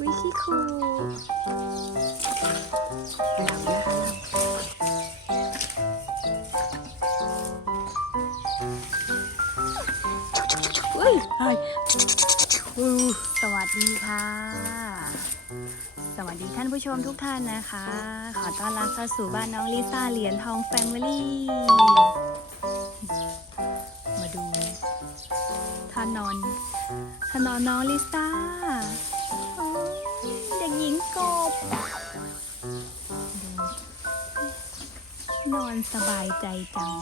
วิคิคูหลับนะคะเฮ้ยเฮ้ยสวัสดีค่ะ สวัสดีท่านผู้ชมทุกท่านนะคะ ขอต้อนรับเข้าสู่บ้านน้องลิซ่าเหรียญทองแฟมิลี่ มาดูท่านอนท่านอนน้องลิซ่า บ นอนสบายใจจัง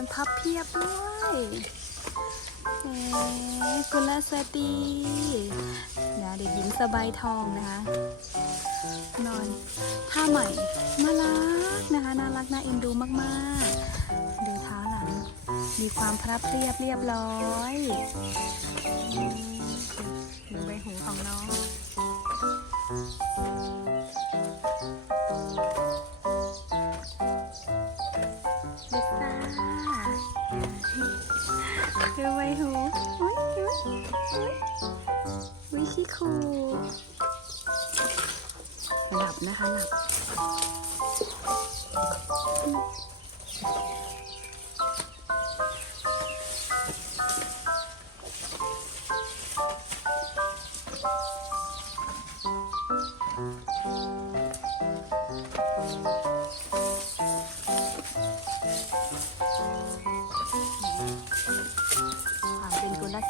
อนพับเพียบด้วยเอ๊ะกุลสตรีนะเด็กหญิงสบายทองนะคะ นอนท่าใหม่น่ารักนะคะน่ารักน่าเอ็นดูมากๆ ดูเท้าหลัง มีความพรับเรียบเรียบร้อยดูใบหูของน้อง ดูใบหูอุ้ยอุ้ยอุ้ยวิชิคูหลับนะคะหลับ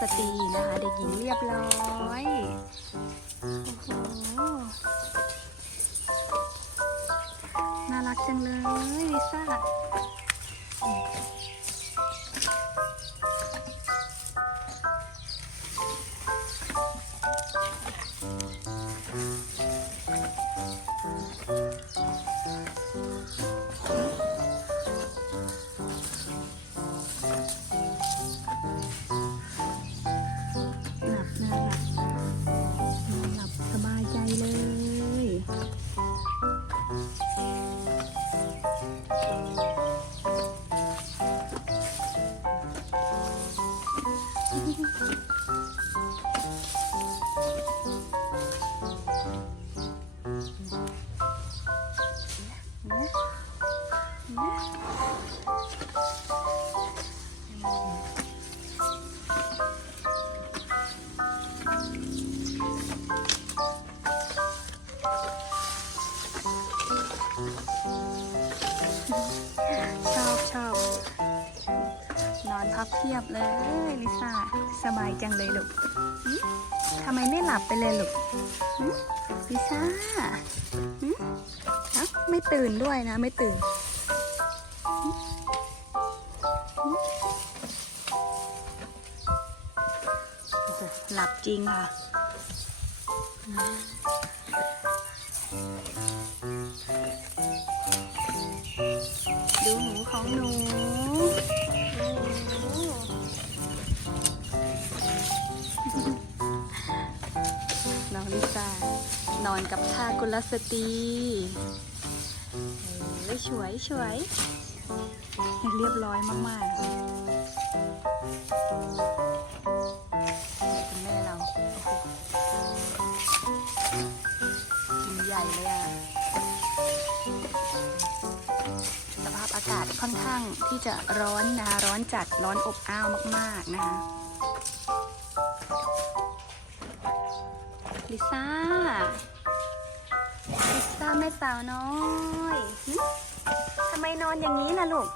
สตรีนะคะเด็กหญิงเรียบร้อยโอ้โหน่ารักจังเลยลิซ่า ยบเลยลิซ่าสบายจังเลยลูกทำไมไม่หลับไปเลยลูกลิซ่าไม่ตื่นด้วยนะ ไม่ตื่นหลับจริงค่ะดูหูของหนู น้องลิซ่านอนกับท่ากุลสตรีเอ้ยสวยสวยเรียบร้อยมากๆคุณแม่เรากินใหญ่เลยอะสภาพอากาศค่อนข้างที่จะร้อนนะคะ ร้อนจัด ร้อนอบอ้าวมาก ๆ นะคะ ลิซ่า ลิซ่าแม่สาวน้อยทำไมนอนอย่างนี้ล่ะลูก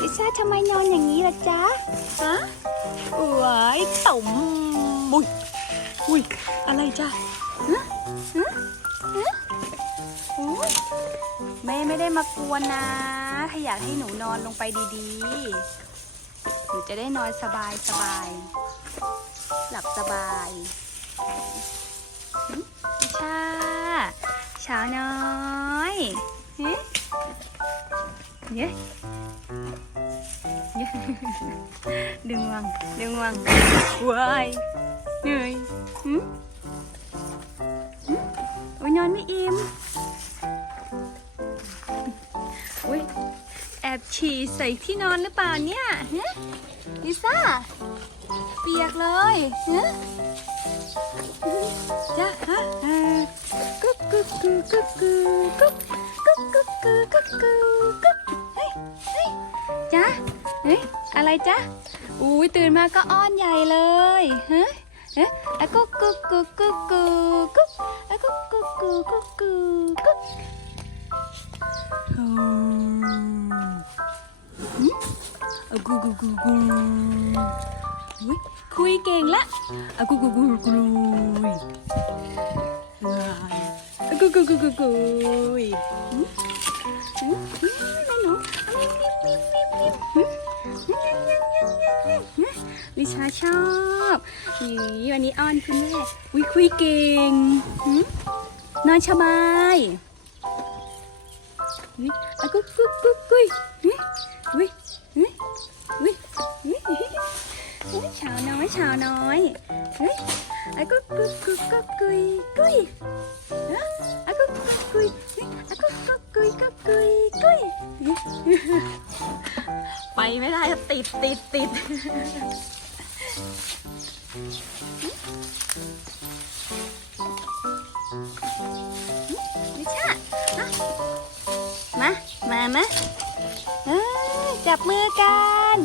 ลิซ่าทำไมนอนอย่างนี้ล่ะจ๊ะ ฮะโอ้ยต่มบุยอุ้ย อะไรจ๊ะฮะฮะฮะโอ้ยแม่ไม่ได้มากวนนะ ถ้าอยากให้หนูนอนลงไปดีๆ หนูจะได้นอนสบายสบาย หลับสบาย หึลิชาเช้าน้อยเฮ้เย้เย้ดึงวังดึงวังวายเหนื่อยหึหึโอ้ยนอนไม่อิ่มอุ้ยแอบฉี่ใส่ที่นอนหรือเปล่าเนี่ยฮะลิซ่า เปียกเลยฮะ จ้าฮะฮะกุ๊กกุ๊กกุ๊กกุ๊กกุ๊กกุ๊กกุ๊กกุ๊กกุ๊กกุ๊กกุ๊กเฮ้ยเฮ้ยจ้าเฮ้ยอะไรจ้าอุ้ยตื่นมาก็อ้อนใหญ่เลยเฮะเอ๊ะอะกุ๊กกุ๊กกุ๊กกุ๊กกุ๊กกุ๊กอะกุ๊กกุ๊กกุ๊กกุ๊กกุ๊กกุ๊กอืมหืมอะกุ๊กกุ๊กกุ๊กกุ๊ก อุ๊ยคุยเก่งละอะกูกูกูกูยอะกูกูกูกูกูยหืมหืมหืมแม่หนูมิบมิบมิบมิบมิบหืมหืมลิชาชอบนี่วันนี้อ้อนคุณแม่อุ๊ยคุยเก่งหืมนอนสบายอุ๊ยอะกูกูกูกุยอุ๊ยอุ๊ยอุ๊ยอุ๊ย อุ๊ยเฮ้ยชาวน้อยชาวน้อยเฮ้ยไอ้กุ๊กกุ๊กกุ๊กกุ๊กกุยกุยฮะไอ้กุ๊กกุ๊กกุยเฮ้ยไอ้กุ๊กกุ๊กกุยกุ๊กกุยกุยไปไม่ได้ติดติดติดนิชามา มามาเอ้ยจับมือกัน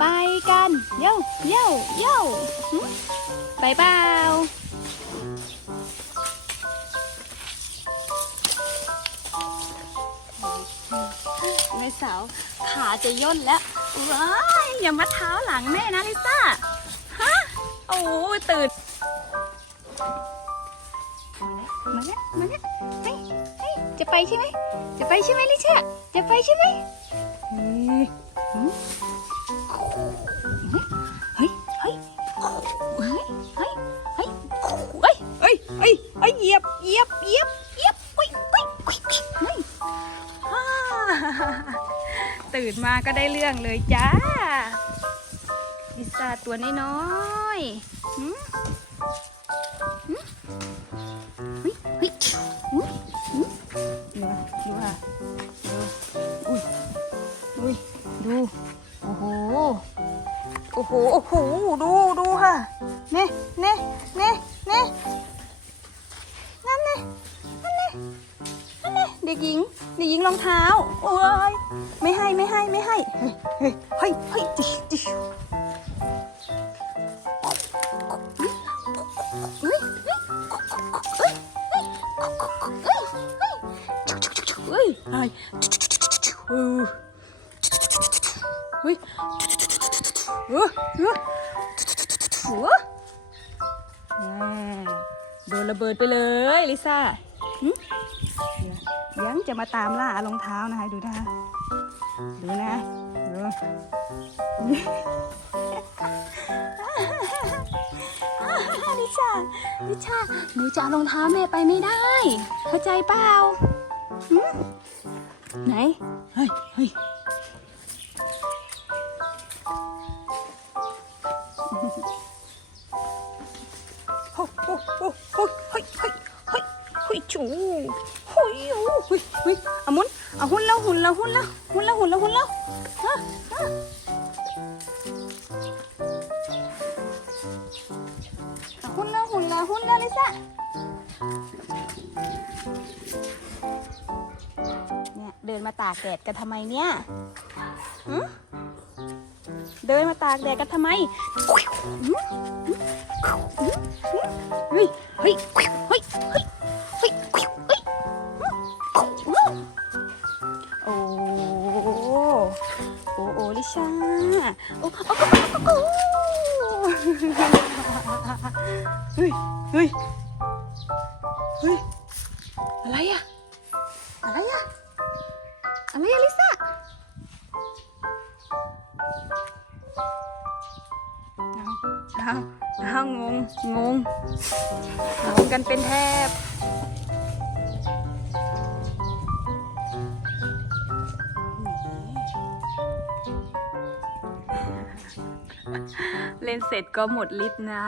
ไปกันโย่โย่โย่ไปเปล่าแม่สาวขาจะย่นแล้วว้ายอย่ามาเท้าหลังแม่นะลิซ่าฮะโอ้ตื่นมาแล้วมาแล้วเฮ้ยเฮ้ยจะไปใช่ไหมจะไปใช่ไหมลิซ่จะไปใช่ไหมเฮ้ย ตื่นมาก็ได้เรื่องเลยจ้าลิซ่าตัวน้อยๆหืมหืมเฮ้ยเฮ้ยหืมหืมดูอะดูอะดูอุ้ยอุ้ยดู โอ้โห โอ้โห โอ้โห ดูดูค่ะ เน่เน่ งรองเท้าโอ้ยไม่ให้ไม่ให้ไม่ให้เฮ้ยเฮ้ยเฮ้ยจิจิดนระเบิดไปเลยลิซ่า ยวยังจะมาตามล่ารองเท้านะคะ ดูนะคะ ดูนะดูลิซ่าลิซ่าหนูจะเอารองเท้าแม่ไปไม่ได้ เข้าใจเปล่าหึไหน เฮ้ยเฮ้ยโฮ้โฮ้โฮ้โฮ้เฮ้ยเฮ้ย เฮ้ยจูเฮ้ยโอ้เฮ้ยเฮ้ยอามุนอาหุ่นแล้วหุ่นแล้วหุ่นแล้วหุ่นแล้วหุ่นแล้วหุ่นแล้วฮะฮะหุ่นแล้วหุ่นแล้วหุ่นแล้วลิซ่าเนี่ยเดินมาตากแดดกันทำไมเนี่ยหึเดินมาตากแดดกันทำไมเฮ้ยเฮ้ยเฮ้ยเฮ้ย โอ้โอ้โอ้ลิชาโอ้โอ้โอ้เฮ้ยเฮ้ยเฮ้ยอะไรอะอะไรอะอะไรอะลิซ่าเอาเอาเอางง งง งงกันเป็นแทบ เล่นเสร็จก็หมดลิฟต์นะ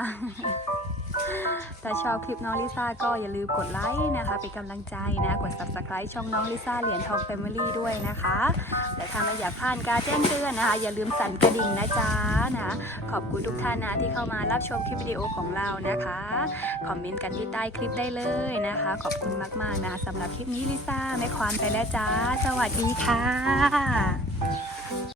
ถ้าชอบคลิปน้องลิซ่าก็อย่าลืมกดไลค์นะคะเป็นกำลังใจนะ กด subscribe ช่องน้องลิซ่าเหรียญทอง Family ด้วยนะคะ และถ้าไม่อยากพลาดการแจ้งเตือนนะคะ อย่าลืมสั่นกระดิ่งนะจ๊ะนะขอบคุณทุกท่านนะที่เข้ามารับชมคลิปวิดีโอของเรานะคะคอมเมนต์กันที่ใต้คลิปได้เลยนะคะ ขอบคุณมากๆนะสำหรับคลิปนี้ลิซ่าแม่ควานไปแล้วจ้า สวัสดีค่ะ